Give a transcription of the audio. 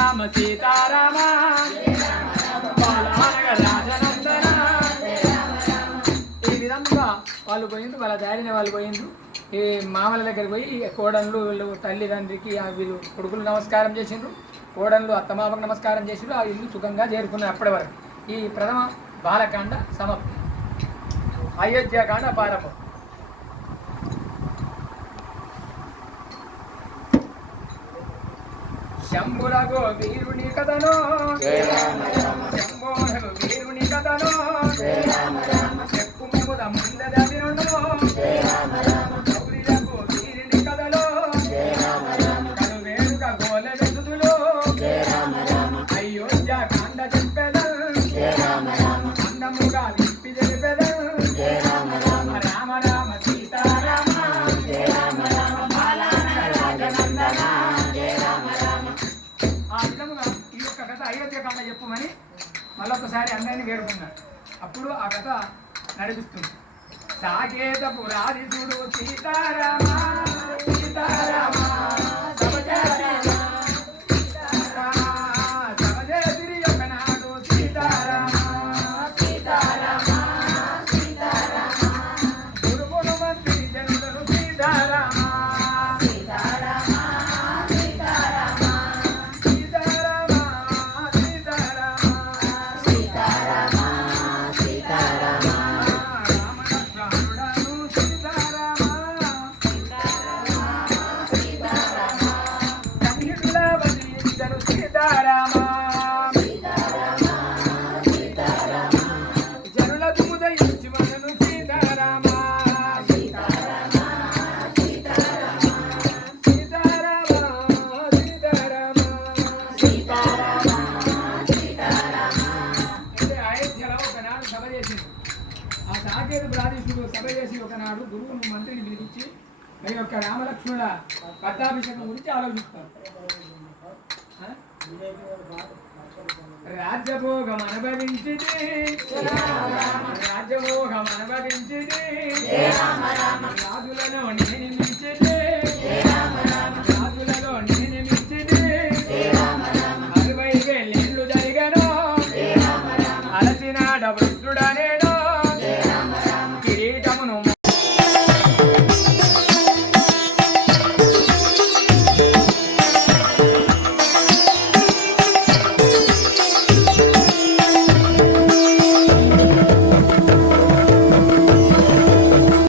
రామ సీతారామ రాజనందన ఈ విధంగా వాళ్ళు పోయిండు వాళ్ళ దారిన వాళ్ళు పోయిండ్రు. ఈ మామల దగ్గరికి పోయి కోడన్లు వీళ్ళు తల్లిదండ్రికి తండ్రికి వీళ్ళు కొడుకులు నమస్కారం చేసిండ్రు. కోడన్లు అత్తమామకు నమస్కారం చేసిండ్రు. ఆ ఇల్లు సుఖంగా చేరుకున్నారు అప్పటి వరకు. ఈ ప్రథమ బాలకాండ సమాప్తి. అయోధ్యకాండ ప్రారంభం. శంభురగో వీరుని కథను. శంభోరగు వీరుని కథను. చెప్పు ముద ముందదవినును గౌరిలకు వీరుని కథలో కను వేడుక గోల వెతుదులు అయోధ్య కాండ చెప్పెద అందముగా విప్పి అయోధ్య కాండ చెప్పమని మళ్ళొకసారి అందరినీ వేడుకున్నాడు అప్పుడు ఆ కథ నడిపిస్తుంది. సాకేతపు రాధితుడు సీతారామా సీతారామ. సాకేతు ప్రాదేశుడు సభ చేసి ఒకనాడు గురువును మంత్రిని పిలిపించి మరి యొక్క రామలక్ష్మణుల పట్టాభిషేకం గురించి ఆలోచిస్తారు రాజ్యభోగం అనుభవించిది రాజ్యభోగం